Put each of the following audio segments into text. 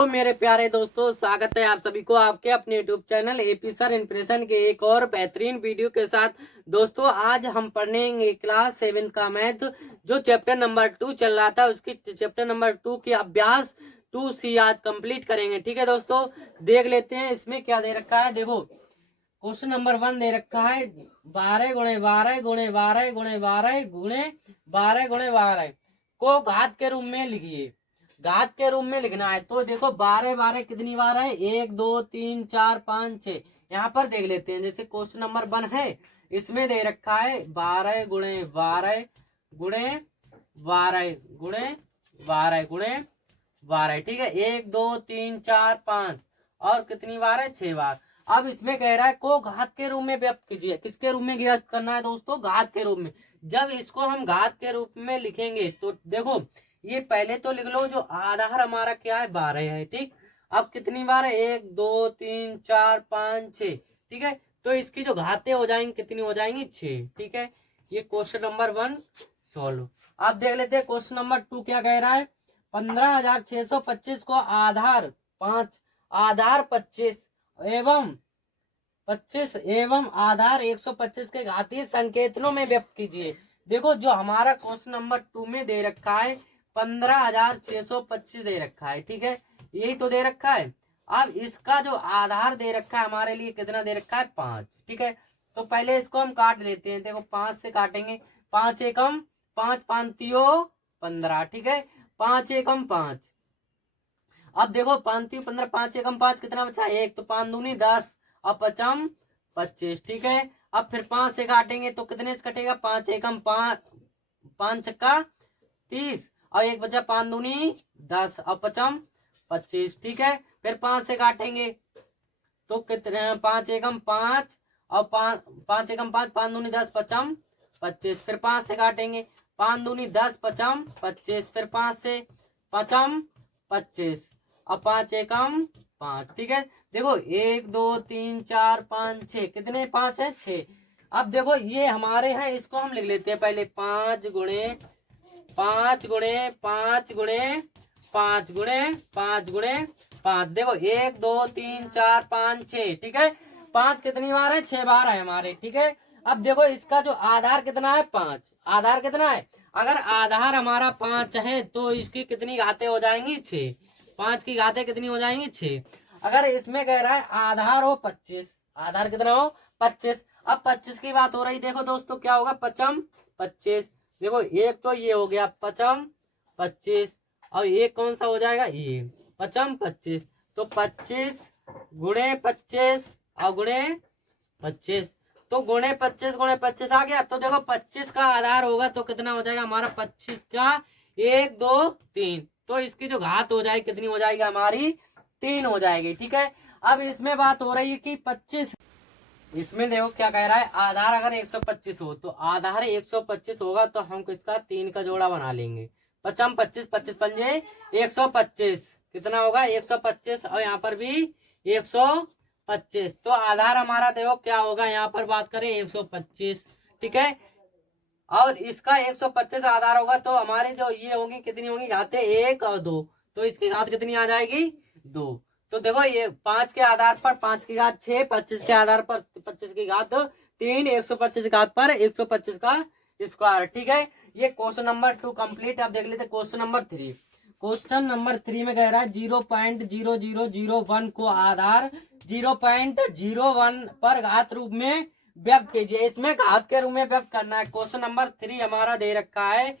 तो मेरे प्यारे दोस्तों, स्वागत है आप सभी को आपके अपने YouTube channel AP sir impression के एक और बेहतरीन वीडियो के साथ। दोस्तों, आज हम पढ़ेंगे क्लास 7 का मैथ, जो चैप्टर नंबर 2 चल रहा था, उसकी चैप्टर नंबर 2 की अभ्यास 2C आज कंप्लीट करेंगे। ठीक है दोस्तों, देख लेते हैं इसमें क्या दे रखा है। देखो, क्वेश्चन नंबर 1 दे रखा है 12 गुणे 12 गुणे 12 गुणे 12 गुणे 12 गुणे 12 को घात के रूप में लिखिए। घात के रूप में लिखना है तो देखो 12 12 कितनी बार है, 1 2 3 4 5 6। यहाँ पर देख लेते हैं, जैसे क्वेश्चन नंबर 1 है, इसमें दे रखा है 12 गुणे 12 गुणे 12 गुणे 12 गुणे 12। ठीक है, 1 2 3 4 5 और कितनी बार है, 6 बार। अब इसमें कह रहा है को घात के रूप में व्यक्त कीजिए। किसके रूप में ज्ञात करना है दोस्तों? घात के रूप में। जब इसको हम घात के रूप में लिखेंगे तो देखो, ये पहले तो लिख लो, जो आधार हमारा क्या है, 12 है। ठीक, अब कितनी बार है, 1 2 3 4 5 6। ठीक है, तो इसकी जो घातें हो जाएंगी कितनी हो जाएंगी, 6। ठीक है, ये क्वेश्चन नंबर 1 सॉल्व। अब देख लेते हैं क्वेश्चन नंबर 2 क्या कह रहा है। 15,625 को आधार 5, आधार 25 एवं 25 एवं आधार 125 के घातीय संकेतनों में व्यक्त कीजिए। देखो, जो हमारा क्वेश्चन नंबर 2 में दे रखा है 15,625 दे रखा है। ठीक है, यही तो दे रखा है। अब इसका जो आधार दे रखा है हमारे लिए कितना दे रखा है, 5। ठीक है, तो पहले इसको हम काट लेते हैं। देखो, 5 से काटेंगे, 5 एकम 5 5 15। ठीक है, 5 एकम 5। अब देखो, 5 15, 5 एकम 5 कितना बचा, 1। तो 5 दूनी 10 और 5 25। ठीक है, अब फिर 5 से काटेंगे तो कितने से कटेगा, 5 एकम 5 5 छक्का 30 और 1 बचा, 5 दूनी 10 और 5 25। ठीक है, फिर 5 से काटेंगे तो कितने, 5 एकम 5 और 5 एकम 5 5 दूनी 10 5 25। फिर 5 से काटेंगे, 5 दूनी 10 5 25। फिर 5 से 5 25 और 5 एकम 5। ठीक है, देखो 1 2 3 4 5 6, कितने 5 है, 6। अब देखो ये हमारे हैं, इसको हम लिख लेते हैं पहले 5 गुणे 5 गुणे 5 गुणे 5 गुणे 5 गुणे 5। देखो 1 2 3 4 5 6। ठीक है, 5 कितनी बार है, 6 बार है हमारे। ठीक है, अब देखो इसका जो आधार कितना है, 5। आधार कितना है, अगर आधार हमारा 5 है तो इसकी कितनी घातें हो जाएंगी, 6। 5 की घातें कितनी हो जाएंगी, 6। अगर इसमें कह रहा है आधार हो 25, आधार कितना हो, 25। अब 25 की बात हो रही, देखो दोस्तों क्या होगा, 5 25। देखो, एक तो ये हो गया 5 25 और एक कौन सा हो जाएगा, ये 5 25। तो 25 गुणे 25 और गुणे 25। तो गुणे 25 आ गया। तो देखो 25 का आधार होगा तो कितना हो जाएगा हमारा, 25 का 1 2 3। तो इसकी जो घात हो जाएगी कितनी हो जाएगी हमारी, 3 हो जाएगी। ठीक है, अब इसमें बात हो रही है कि 25, इसमें देखो क्या कह रहा है, आधार अगर 125 हो तो आधार 125 होगा तो हम इसका 3 का जोड़ा बना लेंगे। 5 25 25 पंजे 125, कितना होगा 125 और यहाँ पर भी 125। तो आधार हमारा देखो क्या होगा, यहाँ पर बात करें 125। ठीक है, और इसका 125 आधार होगा तो हमारे जो ये होंगी कितनी होंगी घातें, 1 और 2। तो इसकी घात कितनी आ जाएगी, 2। तो देखो ये 5 के आधार पर 5 की घात 6, 25 के आधार पर 25 की घात 3, 125 की घात पर 125 का स्क्वायर। ठीक है, ये क्वेश्चन नंबर 2 कंप्लीट। अब देख लेते क्वेश्चन नंबर 3। क्वेश्चन नंबर 3 में कह रहा है 0.0001 को आधार 0.01 पर घात रूप में व्यक्त कीजिए। इसमें घात के रूप में व्यक्त करना है। क्वेश्चन नंबर 3 हमारा दे रखा है,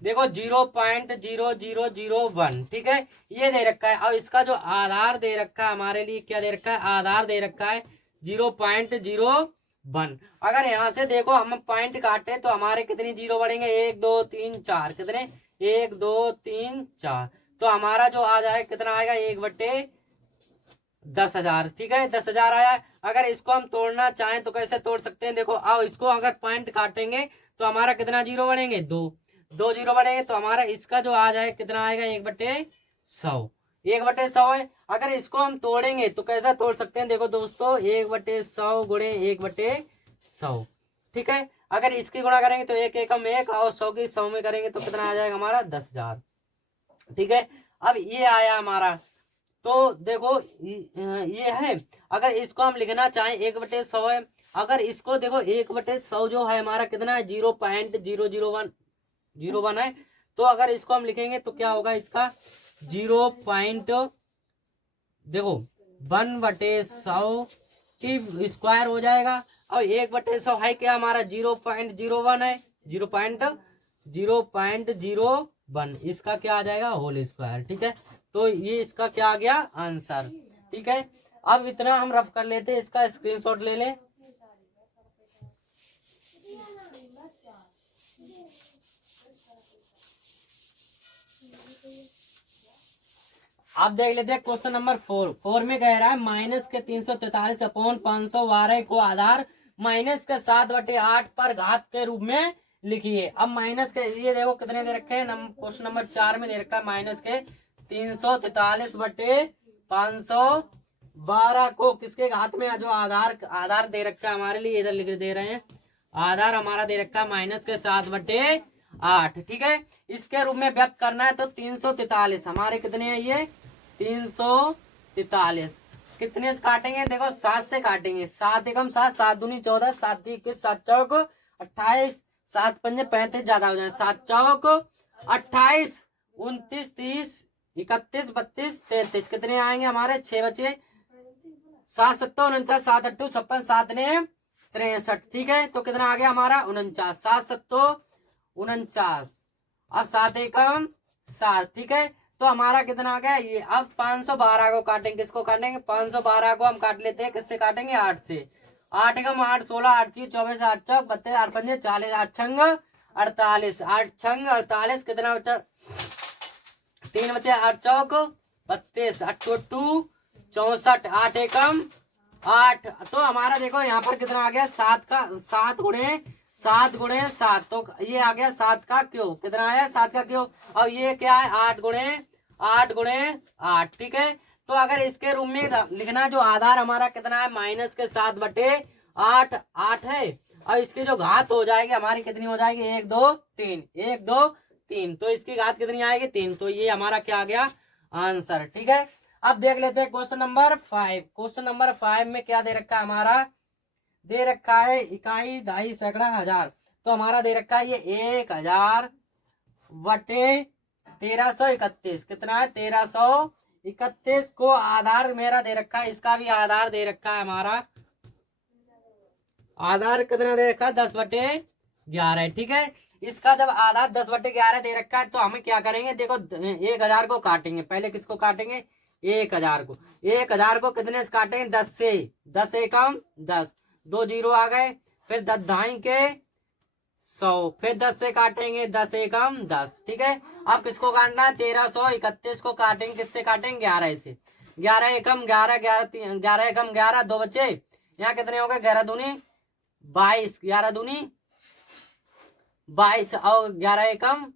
देखो 0.0001। ठीक है, ये दे रखा है और इसका जो आधार दे रखा है हमारे लिए क्या दे रखा है, आधार दे रखा है 0.01। अगर यहाँ से देखो हम पॉइंट काटे तो हमारे कितनी जीरो बढ़ेंगे, 1 2 3 4, कितने 1 2 3 4। तो हमारा जो आ जाए कितना आएगा, 1/10,000। ठीक है, 10,000 आया। अगर इसको हम तोड़ना चाहें तो कैसे तोड़ सकते हैं, देखो आओ इसको अगर पॉइंट काटेंगे तो हमारा कितना जीरो बढ़ेंगे, 2 जीरो बढ़ेंगे। तो हमारा इसका जो आ जाए कितना आएगा, 1/100। 1/100 है। अगर इसको हम तोड़ेंगे तो कैसा तोड़ सकते हैं, देखो दोस्तों 1/100 गुणे 1/100। ठीक है, अगर इसकी गुणा करेंगे तो 1 एकम 1 और 100 की 100 में करेंगे तो कितना आ जाएगा हमारा, 10,000। ठीक है, अब ये आया हमारा तो देखो ये है, अगर इसको हम लिखना चाहें 1/100 है, अगर इसको देखो 1/100 जो है हमारा कितना है 0.001 है, तो अगर इसको हम लिखेंगे तो क्या होगा इसका 0. देखो 1/100 की स्क्वायर हो जाएगा, और 1/100 है क्या हमारा 0.01 है, 0.01 इसका क्या आ जाएगा होल स्क्वायर। ठीक है, तो ये इसका क्या आ गया आंसर। ठीक है, अब इतना हम रफ कर लेते हैं, इसका स्क्रीनशॉट ले लें। आप देख लेते हैं क्वेश्चन नंबर 4 में कह रहा है माइनस के 343/512 को आधार माइनस के 7/8 पर घात के रूप में लिखिए। अब माइनस के ये देखो कितने दे रखे हैं, क्वेश्चन नंबर 4 में दे रखा है माइनस के 343/512 को किसके घात में, जो आधार दे रखा है हमारे लिए, इधर लिख दे रहे हैं, आधार हमारा दे रखा है माइनस के 7/8। ठीक है, इसके रूप में व्यक्त करना है, तो 343 हमारे कितने हैं ये 343 कितने से काटेंगे, देखो 7 से काटेंगे, 7 एकम 7, 7 दूनी 14, 7 21, 7 चौक 28, 7 पंजे 35 ज्यादा हो जाए, 7 चौक 28, 29, 30, 31, 32, 33 कितने आएंगे हमारे 6 बचे, 7 7 49, 7 8 56, 7 ने 63। ठीक है, तो कितना आ गया हमारा 49, 7 7 49, अब 7 एकम 7। ठीक है, तो हमारा कितना आ गया ये। अब 512 को काटेंगे, किसको काटेंगे 512 को हम काट लेते हैं, किससे काटेंगे 8 से, 8 एकम 8, 16, 8 चीज 24, 8 चौक 32, 8 पंजे 40, 8 छंग 48, 8 छंग 48 कितना बचा 3 बचे, 8 चौक 32, 8 2 64, 8 एकम 8। तो हमारा देखो यहाँ पर कितना आ गया 7 का 7 गुणे 7 गुणे 7, तो ये आ गया 7 का क्यूब, कितना आया 7 का क्यूब। और ये क्या है 8 गुणे 8 गुणे 8। ठीक है, तो अगर इसके रूप में लिखना, जो आधार हमारा कितना है माइनस के 7/8 8 है, और इसकी जो घात हो जाएगी हमारी कितनी हो जाएगी 1 2 3, 1 2 3, तो इसकी घात कितनी आएगी 3, तो ये हमारा क्या आ गया आंसर। ठीक है, अब देख लेते हैं क्वेश्चन नंबर 5। क्वेश्चन नंबर 5 में क्या दे रखा है हमारा, दे रखा है इकाई दहाई सैकड़ा हजार, तो हमारा दे रखा है ये 1000/1331, कितना है 1331 को आधार मेरा दे रखा है, इसका भी आधार दे रखा है हमारा, आधार कितना दे रखा है 10/11। ठीक है, इसका जब आधार 10/11 दे रखा है, तो हमें क्या करेंगे, देखो 1000 को काटेंगे, पहले किसको काटेंगे 1000 को, 1000 को कितने से काटेंगे 10 से, 10 एकम 10, 2 जीरो आ गए, फिर 10 ढाई के 100, फिर 10 से काटेंगे 10 एकम 10। ठीक है, अब किसको काटना है 1331 को काटेंगे, किससे काटेंगे 11 से, 11 एकम 11, 11 एकम 11, 2 बचे, यहाँ कितने हो गए 11 दूनी 22, 11 दूनी 22, और 11 एकम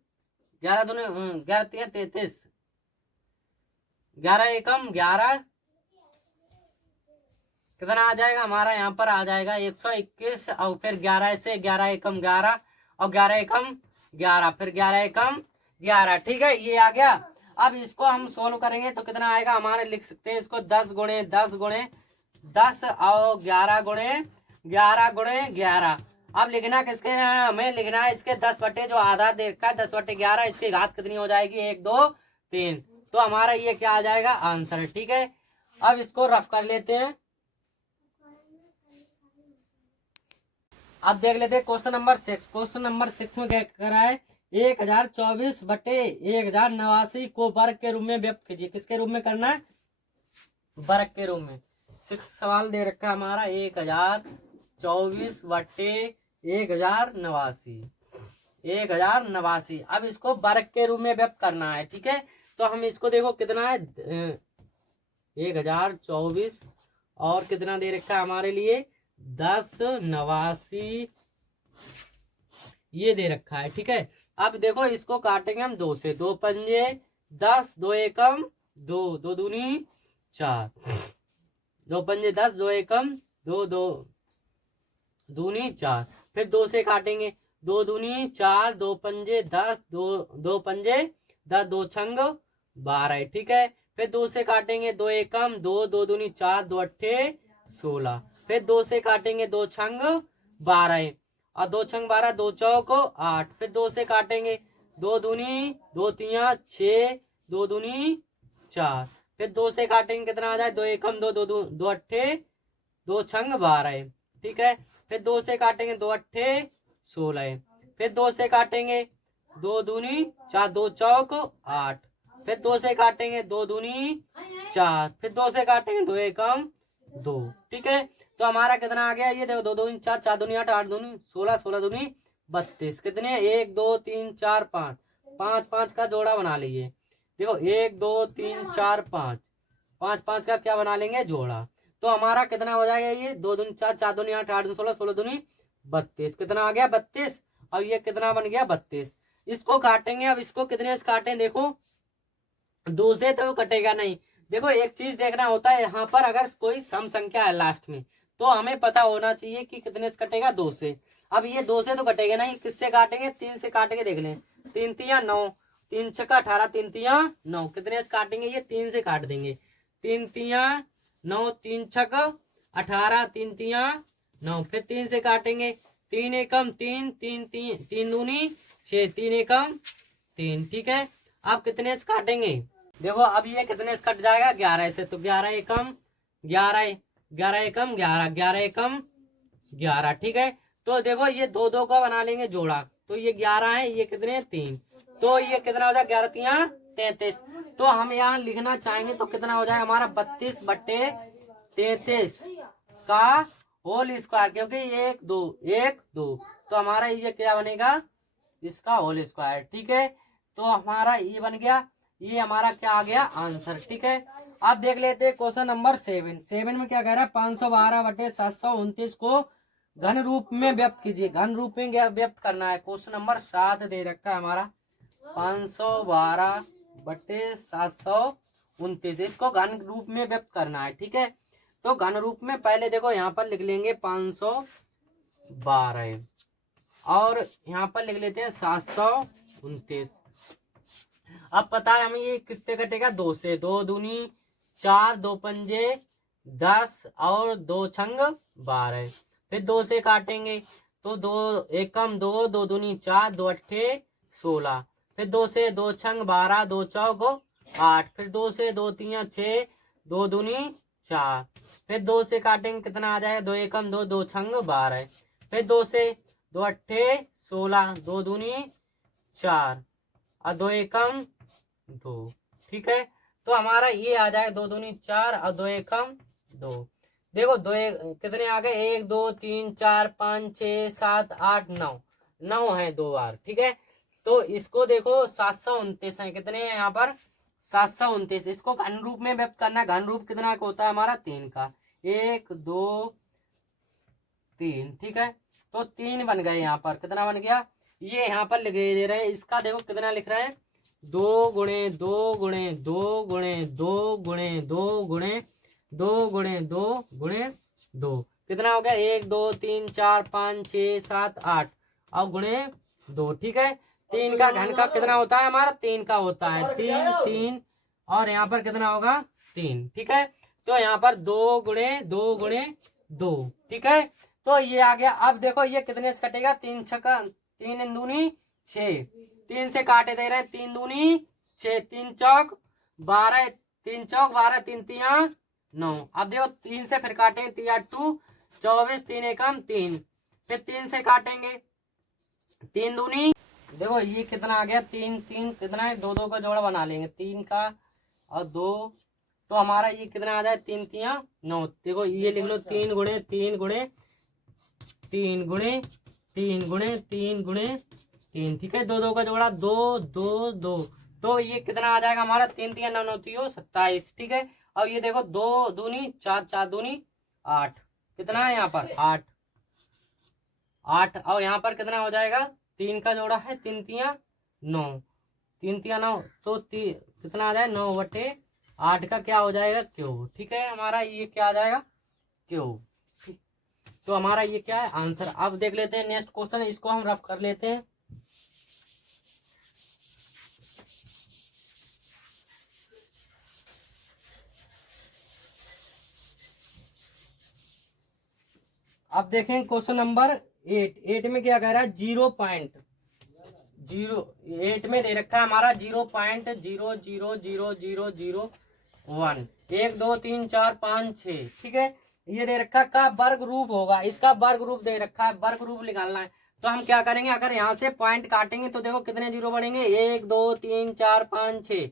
11 दूनी 11 3 33, 11 एकम 11 कितना आ जाएगा हमारा, यहाँ पर आ जाएगा 121, और फिर 11 से 11 एकम 11, और 11 एकम 11, फिर 11 एकम 11। ठीक है, ये आ गया। अब इसको हम सोल्व करेंगे तो कितना आएगा हमारे, लिख सकते हैं इसको 10 गुणे 10 गुणे 10, और 11 गुणे 11 गुणे 11। अब लिखना किसके है, हमें लिखना है इसके 10 बटे जो आधार दे रखा है 10/11, इसकी घात कितनी हो जाएगी 1 2 3, तो हमारा ये क्या आ जाएगा आंसर। ठीक है, अब इसको रफ कर लेते हैं। अब देख लेते हैं क्वेश्चन नंबर 6। क्वेश्चन नंबर 6 में क्या कर रहा है 1024/1089 को वर्ग के रूप में व्यक्त कीजिए, किसके रूप में करना है वर्ग के रूप में। 6 सवाल दे रखा है हमारा 1024/1089, अब इसको वर्ग के रूप में व्यक्त करना है। ठीक है, तो हम इसको देखो कितना है 1024 और कितना दे रखा है हमारे लिए 1089 ये दे रखा है। ठीक है, अब देखो इसको काटेंगे हम 2 से, 2 पंजे 10, 2 एकम 2, 2 दूनी 4, 2 पंजे 10, 2 एकम 2, 2 दूनी 4, फिर 2 से काटेंगे 2 दूनी 4, 2 पंजे 10, 2 पंजे 10, 2 छंग 12। ठीक है, फिर 2 से काटेंगे 2 एकम 2, 2 दूनी 4, 2 अट्ठे 16। फिर 2 से काटेंगे 2 छंग 12 और 2 छंग 12, 2 चौक 8। फिर 2 से काटेंगे 2 दूनी 2 तिया 6, 2 दूनी 4। फिर 2 से काटेंगे कितना आ जाए 2 एकम 2, 2 अट्ठे 2 छंग 12। ठीक है। फिर 2 से काटेंगे 2 अट्ठे 16। फिर 2 से काटेंगे 2 दूनी 4, 2 चौक 8। फिर 2 से काटेंगे 2 दूनी 4। फिर 2 से काटेंगे 2 एकम 2। ठीक है। तो हमारा कितना आ गया ये देखो 2 दूनी 4, 4 दूनी 8, 8 दूनी 16, 16 दूनी 32। कितने 1 2 3 4 5, 5 5 का जोड़ा बना लीजिए। देखो 1 2 3 4 5, 5 5 का क्या बना लेंगे जोड़ा। तो हमारा कितना हो जाएगा ये 2 दूनी 4, 4 दूनी 8, 8 दूनी 16, 16 दूनी 32। कितना आ गया 32। अब ये कितना बन गया 32। इसको काटेंगे। अब इसको कितने से काटें देखो 2 से तो कटेगा नहीं। देखो एक चीज देखना होता है यहाँ पर अगर कोई सम संख्या है लास्ट में तो हमें पता होना चाहिए कि कितने से कटेगा 2 से। अब ये 2 से तो कटेगा नहीं, किससे काटेंगे 3 से काट के देख लें। 3 तिया 9, 3 छक्का 18, 3 तिया 9। कितने से काटेंगे ये 3 से काट देंगे। 3 तिया 9, 3 छक्का 18, 3 तिया 9। फिर 3 से काटेंगे 3 एकम 3, 3 3 3 दूनी 6, 3 एकम 3। ठीक है। अब कितने से काटेंगे देखो अब ये कितने से कट जाएगा 11 से। तो 11 एकम 11, 11 एकम 11, 11 एकम 11। ठीक है। तो देखो ये 2 2 का बना लेंगे जोड़ा। तो ये 11 है, ये कितने 3। तो ये कितना हो जाएगा 11 तिया 33। तो हम यहाँ लिखना चाहेंगे तो कितना हो जाएगा हमारा 32 बट्टे 33 का होल स्क्वायर, क्योंकि 1 2 1 2। तो हमारा ये क्या बनेगा इसका होल स्क्वायर। ठीक है। तो हमारा ये बन गया, ये हमारा क्या आ गया आंसर। ठीक है। अब देख लेते हैं क्वेश्चन नंबर 7। 7 में क्या कह रहा है 512 बटे 729 को घन रूप में व्यक्त कीजिए। घन रूप में व्यक्त करना है। क्वेश्चन नंबर 7 दे रखा है हमारा 512 बटे 729, इसको घन रूप में व्यक्त करना है। ठीक है। तो घन रूप में पहले देखो यहाँ पर लिख लेंगे 512 और यहाँ पर लिख लेते हैं 729। अब पता है हमें ये किससे कटेगा 2 से। 2 दूनी 4, 2 पंजे 10 और 2 छंग 12। फिर 2 से काटेंगे तो 2 एकम 2, 2 दूनी 4, 2 अट्ठे 16। फिर 2 से 2 छंग 12, 2 चौक 8। फिर 2 से 2 तिया 6, 2 दूनी 4। फिर 2 से काटेंगे कितना आ जाएगा 2 एकम 2, 2 छंग 12। फिर 2 से 2 अट्ठे 16, 2 दूनी 4 और 2 एकम 2। ठीक है। तो हमारा ये आ जाएगा 2 दूनी 4 और 2 एकम 2। देखो कितने आ गए 1 2 3 4 5 6 7 8 9, 9 है 2 बार। ठीक है। तो इसको देखो 729 है। कितने हैं यहाँ पर 729। इसको घन रूप में व्यक्त करना है। घन रूप कितना का होता है हमारा 3 का। 1 2 3। ठीक है। तो 3 बन गए यहाँ पर। कितना बन गया ये यहाँ पर लिख दे रहे हैं। इसका देखो कितना लिख रहे हैं 2 गुणे 2 गुणे 2 गुणे 2 गुणे 2 गुणे 2 गुणे 2 गुणे 2। कितना हो गया 1 2 3 4 5 6 7 8 और गुणे 2। ठीक है। 3 का घन का कितना होता है हमारा 3 का होता है 3 3 और यहाँ पर कितना होगा 3। ठीक है। तो यहाँ पर 2 गुणे 2 गुणे 2। ठीक है। तो ये आ गया। अब देखो ये कितने से कटेगा 3 छक्का 3 दूनी 6, 3 से काटे दे रहे हैं 3 दूनी 6, 3 चौक 12, 3 चौक 12, 3 तिया 9। अब देखो 3 से फिर काटेंगे 3 8 2 24, 3 एकम 3। फिर 3 से काटेंगे 3 दूनी देखो ये कितना आ गया 3 3 कितना है 2 2 का जोड़ा बना लेंगे 3 का और 2। तो हमारा ये कितना आ जाए 3 तिया 9। देखो ये लिख लो 3 गुणे 3 गुणे 3 गुणे 3 गुणे 3 गुणे 3। ठीक है। 2 2 का जोड़ा 2 2 2। तो ये कितना आ जाएगा हमारा 3 3 9 9 27। ठीक है। अब ये देखो 2 दूनी 4 4 दूनी 8। कितना है यहाँ पर 8 8 और यहाँ पर कितना हो जाएगा 3 का जोड़ा है 3 तिया 9, 3 तिया 9। तो कितना आ जाए 9 बटे 8 का क्या हो जाएगा क्यूब। ठीक है। हमारा ये क्या आ जाएगा क्यूब। तो हमारा ये क्या है आंसर। अब देख लेते हैं नेक्स्ट क्वेश्चन। इसको हम रफ कर लेते हैं। अब देखें क्वेश्चन नंबर 8 में क्या कह रहा है, 0.08 में दे रखा है हमारा 0.000001, 1 2 3 4 5 6, ठीक है। ये दे रखा का वर्ग रूप होगा, इसका वर्ग रूप दे रखा है, वर्ग रूप निकालना है। तो हम क्या करेंगे, अगर यहाँ से पॉइंट काटेंगे तो देखो कितने जीरो बढ़ेंगे, 1 2 3 4 5 6,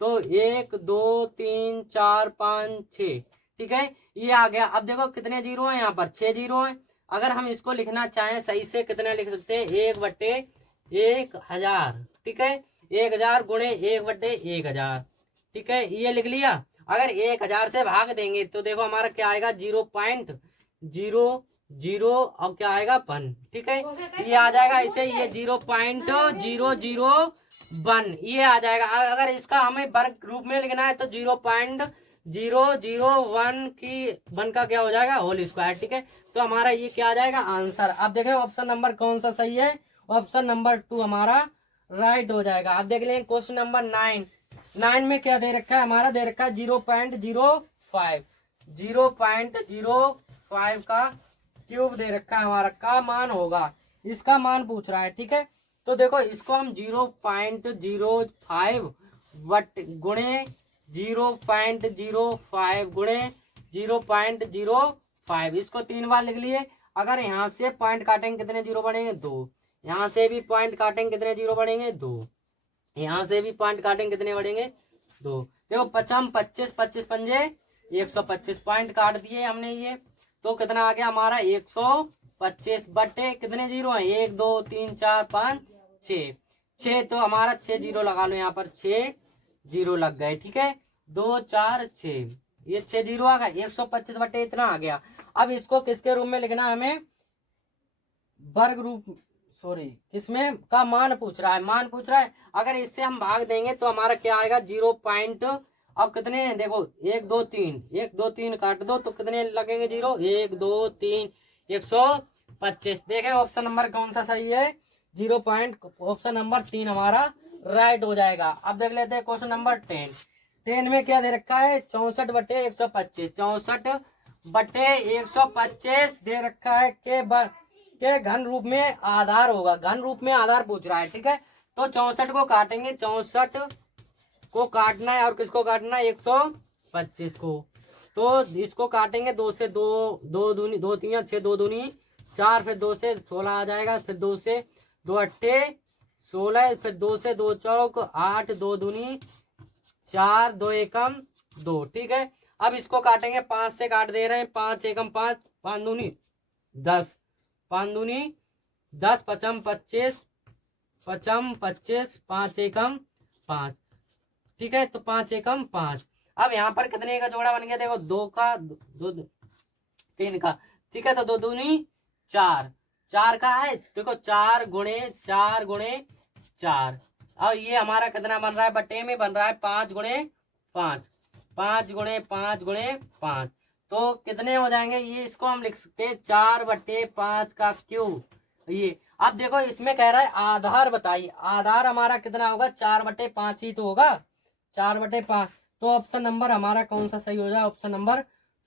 तो 1 2 3 4 5 6, ठीक है, ये आ गया। अब देखो कितने जीरो है, यहाँ पर 6 जीरो है। अगर हम इसको लिखना चाहें सही से कितने लिख सकते हैं, 1/1000, ठीक है, 1000 गुणे 1/1000, ठीक है, ये लिख लिया। अगर 1000 से भाग देंगे तो देखो हमारा क्या आएगा, 0.00 और क्या आएगा 1, ठीक है, ये आ जाएगा इसे, ये 0.001 ये आ जाएगा। अगर इसका हमें वर्ग रूप में लिखना है तो 0.001 की 1 का क्या हो जाएगा, होल स्क्वायर, ठीक है। तो हमारा ये क्या आ जाएगा आंसर। अब देखें ऑप्शन नंबर कौन सा सही है, ऑप्शन नंबर 2 हमारा राइट हो जाएगा। अब देख लें क्वेश्चन नंबर 9 में क्या दे रखा है, हमारा दे रखा है 0.05, 0.05 का क्यूब दे रखा है हमारा, का मान होगा, इसका मान पूछ रहा है, ठीक है। तो देखो इसको हम 0.05 गुणे 0.05 गुणे 0.05, इसको 3 बार लिख लिए। अगर यहाँ से पॉइंट काटेंगे कितने जीरो बढ़ेंगे, 2, यहाँ से भी पॉइंट काटेंगे कितने जीरो बढ़ेंगे, 2, यहाँ से भी पॉइंट काटेंगे कितने बढ़ेंगे, 2। देखो 55 25 25 पंजे 125 पॉइंट काट दिए हमने ये, तो कितना आ गया हमारा 125 बटे कितने जीरो है, 1 2 3 4 5 6, तो हमारा 6 जीरो लगा लो, यहाँ पर 6 जीरो लग गए, ठीक है, 2 4 6, ये 6 जीरो आ गया, 125 बटे इतना आ गया। अब इसको किसके रूप में लिखना है हमें, वर्ग रूप, सॉरी किसमें का मान पूछ रहा है, मान पूछ रहा है। अगर इससे हम भाग देंगे तो हमारा क्या आएगा, 0 पॉइंट, अब कितने हैं देखो 1 2 3, 1 2 3 काट दो तो कितने लगेंगे जीरो, 1 2 3 125। देखें ऑप्शन नंबर कौन सा सही है, 0 पॉइंट, ऑप्शन नंबर 3 हमारा राइट हो जाएगा। अब देख लेते हैं क्वेश्चन नंबर 10 में क्या दे रखा है, 64 बटे 125, 64 बटे 125 दे रखा है के घन रूप में आधार होगा, घन रूप में आधार पूछ रहा है, ठीक है। तो 64 को काटेंगे, 64 को काटना है और किसको काटना है, 125 को, तो इसको काटेंगे 2 से 2, 2 दूनी 2 3 6, 2 दूनी 4, फिर 2 से 16 आ जाएगा, फिर 2 से 2 अट्ठे 16, फिर 2 से 2 चौक 8, 2 दूनी 4, 2 एकम 2, ठीक है। अब इसको काटेंगे, 5 से काट दे रहे हैं, 5 एकम 5, 5 दूनी 10, 5 दूनी 10, 55 25, 55 25, 5 एकम 5, ठीक है, तो 5 एकम 5। अब यहाँ पर कितने का जोड़ा बन गया, देखो 2 का 2 3 का, ठीक है, तो 2 दूनी 4, 4 का है, देखो 4 गुणे 4 गुणे 4, और ये हमारा कितना बन रहा है, बटे में बन रहा है 5 गुणे 5, 5 गुणे 5 गुणे 5, तो कितने हो जाएंगे, ये इसको हम लिख सकते हैं 4/5 का क्यूब। ये अब देखो इसमें कह रहा है आधार बताइए, आधार हमारा कितना होगा, 4/5 ही तो होगा, 4/5, तो ऑप्शन नंबर हमारा कौन सा सही हो जाएगा, ऑप्शन नंबर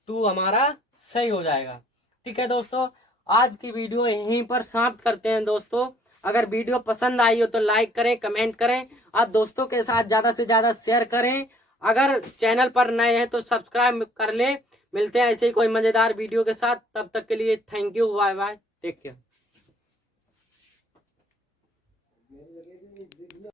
2 हमारा सही हो जाएगा। ठीक है दोस्तों, आज की वीडियो यहीं पर समाप्त करते हैं दोस्तों। अगर वीडियो पसंद आई हो तो लाइक करें, कमेंट करें, और दोस्तों के साथ ज़्यादा से ज़्यादा शेयर करें। अगर चैनल पर नए हैं तो सब्सक्राइब कर लें। मिलते हैं ऐसे ही कोई मज़ेदार वीडियो के साथ, तब तक के लिए thank you, bye bye, take care.